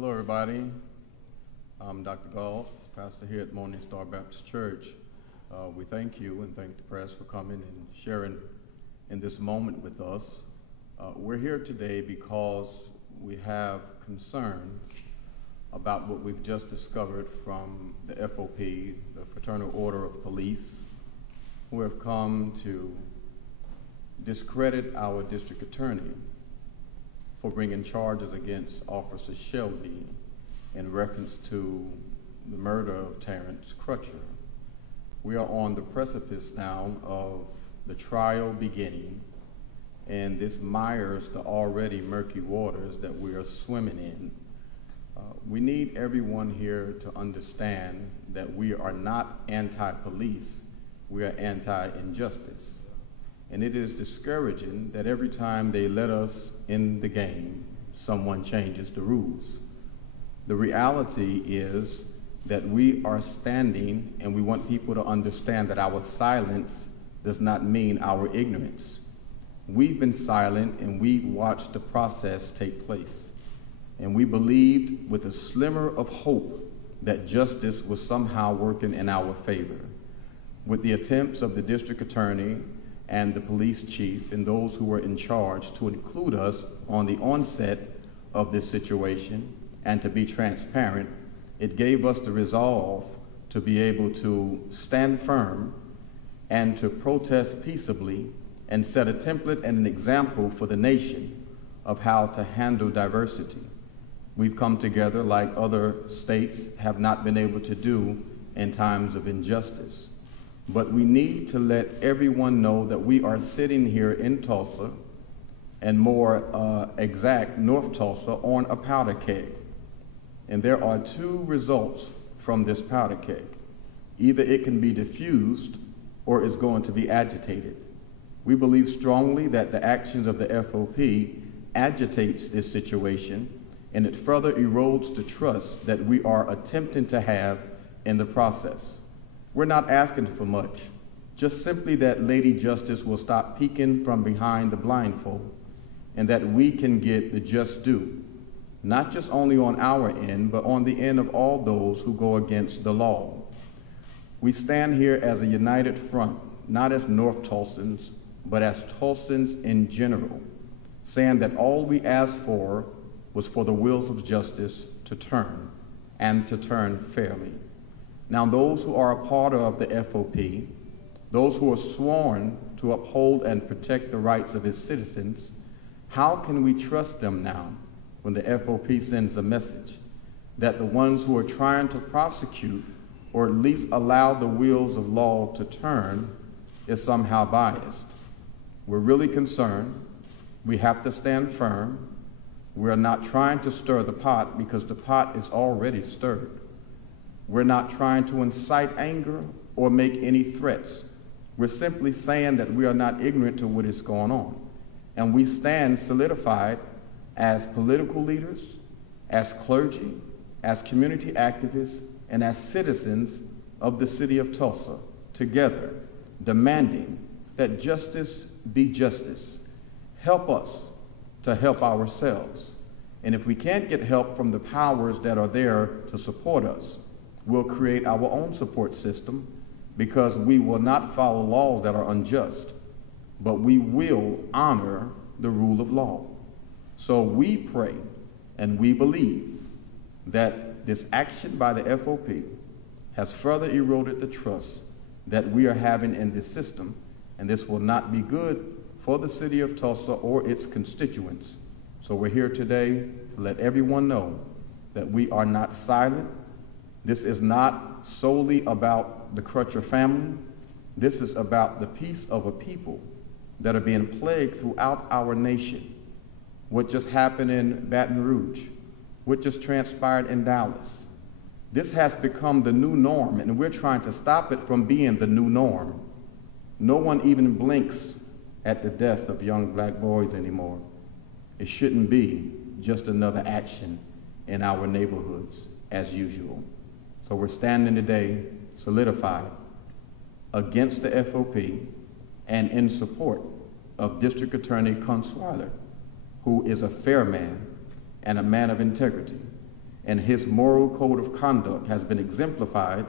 Hello, everybody. I'm Dr. Goss, pastor here at Morning Star Baptist Church. We thank you and thank the press for coming and sharing in this moment with us. We're here today because we have concerns about what we've just discovered from the FOP, the Fraternal Order of Police, who have come to discredit our district attorney for bringing charges against Officer Shelby in reference to the murder of Terrence Crutcher. We are on the precipice now of the trial beginning, and this mires the already murky waters that we are swimming in. We need everyone here to understand that we are not anti-police, we are anti-injustice. And it is discouraging that every time they let us in the game, someone changes the rules. The reality is that we are standing, and we want people to understand that our silence does not mean our ignorance. We've been silent and we watched the process take place. And we believed with a slimmer of hope that justice was somehow working in our favor. With the attempts of the district attorney and the police chief and those who were in charge to include us on the onset of this situation and to be transparent, it gave us the resolve to be able to stand firm and to protest peaceably and set a template and an example for the nation of how to handle diversity. We've come together like other states have not been able to do in times of injustice. But we need to let everyone know that we are sitting here in Tulsa, and more exact, North Tulsa, on a powder keg. And there are two results from this powder keg. Either it can be diffused or it's going to be agitated. We believe strongly that the actions of the FOP agitates this situation, and it further erodes the trust that we are attempting to have in the process. We're not asking for much, just simply that Lady Justice will stop peeking from behind the blindfold and that we can get the just due, not just only on our end, but on the end of all those who go against the law. We stand here as a united front, not as North Tulsans, but as Tulsans in general, saying that all we asked for was for the wheels of justice to turn, and to turn fairly. Now, those who are a part of the FOP, those who are sworn to uphold and protect the rights of its citizens, how can we trust them now when the FOP sends a message that the ones who are trying to prosecute or at least allow the wheels of law to turn is somehow biased? We're really concerned. We have to stand firm. We're not trying to stir the pot because the pot is already stirred. We're not trying to incite anger or make any threats. We're simply saying that we are not ignorant to what is going on. And we stand solidified as political leaders, as clergy, as community activists, and as citizens of the city of Tulsa, together, demanding that justice be justice. Help us to help ourselves. And if we can't get help from the powers that are there to support us, we'll create our own support system, because we will not follow laws that are unjust, but we will honor the rule of law. So we pray and we believe that this action by the FOP has further eroded the trust that we are having in this system, and this will not be good for the city of Tulsa or its constituents. So we're here today to let everyone know that we are not silent. This is not solely about the Crutcher family. This is about the peace of a people that are being plagued throughout our nation. What just happened in Baton Rouge, what just transpired in Dallas. This has become the new norm, and we're trying to stop it from being the new norm. No one even blinks at the death of young black boys anymore. It shouldn't be just another action in our neighborhoods as usual. So we're standing today solidified against the FOP and in support of District Attorney Consueler, who is a fair man and a man of integrity. and his moral code of conduct has been exemplified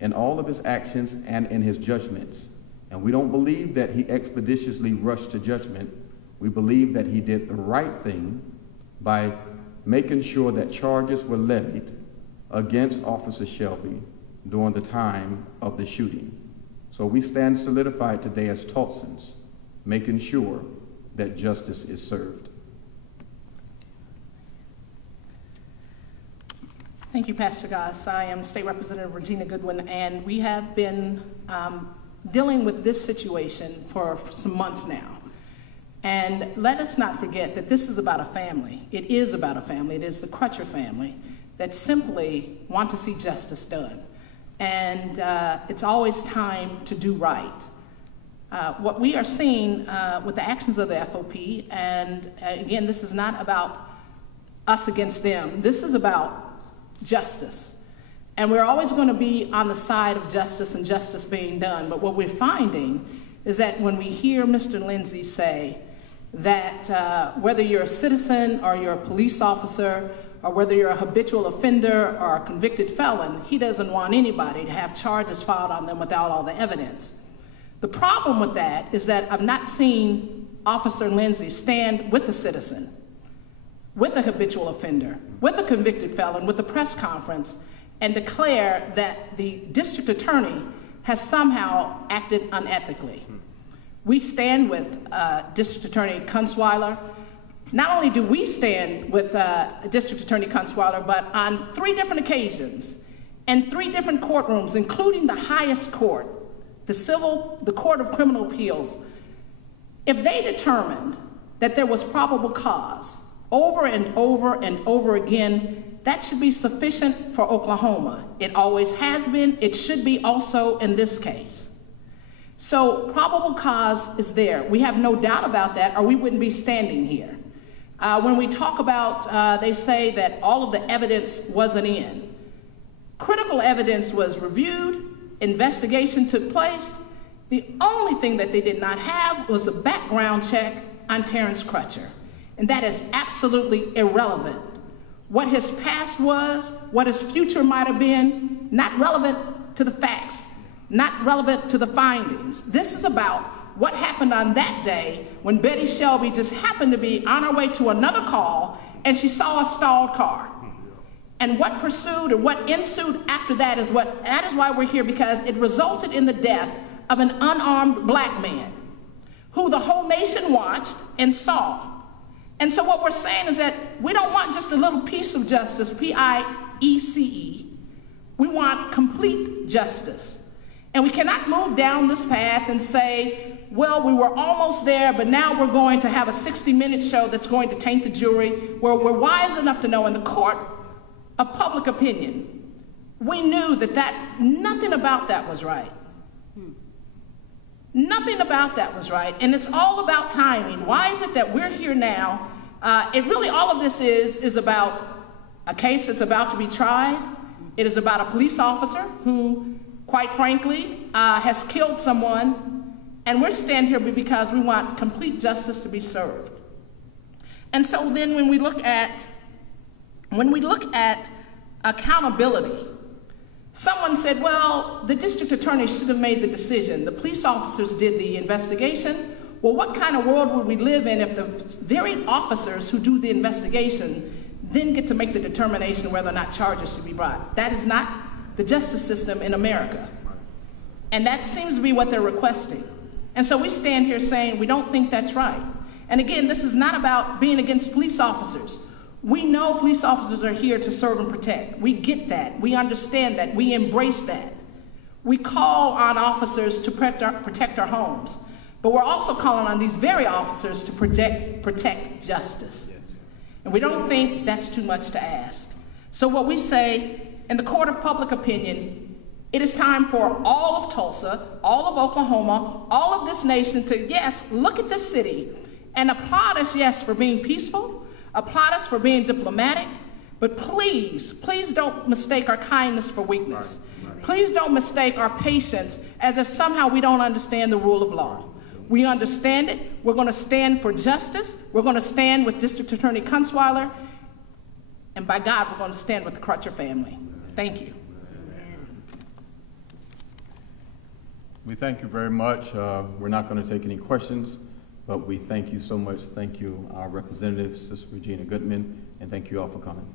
in all of his actions and in his judgments. And we don't believe that he expeditiously rushed to judgment. We believe that he did the right thing by making sure that charges were levied against Officer Shelby during the time of the shooting. So we stand solidified today as Tulsans, making sure that justice is served. Thank you, Pastor Goss. I am State Representative Regina Goodwin, and we have been dealing with this situation for some months now. And let us not forget that this is about a family. It is about a family. It is the Crutcher family that simply want to see justice done. And it's always time to do right. What we are seeing with the actions of the FOP, and again, this is not about us against them. This is about justice. And we're always going to be on the side of justice and justice being done. But what we're finding is that when we hear Mr. Lindsay say that whether you're a citizen or you're a police officer or whether you're a habitual offender or a convicted felon, he doesn't want anybody to have charges filed on them without all the evidence. The problem with that is that I've not seen Officer Lindsay stand with a citizen, with a habitual offender, with a convicted felon, with a press conference, and declare that the district attorney has somehow acted unethically. We stand with District Attorney Kunstweiler. Not only do we stand with District Attorney Kunstweiler, but on 3 different occasions, in 3 different courtrooms, including the highest court, the Court of Criminal Appeals, if they determined that there was probable cause over and over and over again, that should be sufficient for Oklahoma. It always has been. It should be also in this case. So probable cause is there. We have no doubt about that, or we wouldn't be standing here. When we talk about, they say that all of the evidence wasn't in. Critical evidence was reviewed, investigation took place. The only thing that they did not have was a background check on Terrence Crutcher. And that is absolutely irrelevant. What his past was, what his future might have been, not relevant to the facts, not relevant to the findings. This is about what happened on that day when Betty Shelby just happened to be on her way to another call and she saw a stalled car. And what pursued and what ensued after that is why we're here, because it resulted in the death of an unarmed black man who the whole nation watched and saw. And so what we're saying is that we don't want just a little piece of justice, P-I-E-C-E. We want complete justice. And we cannot move down this path and say, well, we were almost there, but now we're going to have a 60-minute show that's going to taint the jury, where we're wise enough to know in the court of public opinion, we knew that nothing about that was right. Nothing about that was right, and it's all about timing. Why is it that we're here now? All of this is about a case that's about to be tried. It is about a police officer who, quite frankly, has killed someone, and we're standing here because we want complete justice to be served. And so then when we look at accountability, someone said, well, the district attorney should have made the decision. The police officers did the investigation. Well, what kind of world would we live in if the very officers who do the investigation then get to make the determination whether or not charges should be brought? That is not the justice system in America. And that seems to be what they're requesting. And so we stand here saying we don't think that's right. And again, this is not about being against police officers. We know police officers are here to serve and protect. We get that. We understand that. We embrace that. We call on officers to protect our homes. But we're also calling on these very officers to protect justice. And we don't think that's too much to ask. So what we say in the court of public opinion, it is time for all of Tulsa, all of Oklahoma, all of this nation to, yes, look at this city and applaud us, yes, for being peaceful, applaud us for being diplomatic, but please, please don't mistake our kindness for weakness. Right. Please don't mistake our patience as if somehow we don't understand the rule of law. We understand it. We're going to stand for justice. We're going to stand with District Attorney Kunstweiler. And by God, we're going to stand with the Crutcher family. Thank you. We thank you very much. We're not going to take any questions, but we thank you so much. Thank you, our representatives, Sister Regina Goodman, and thank you all for coming.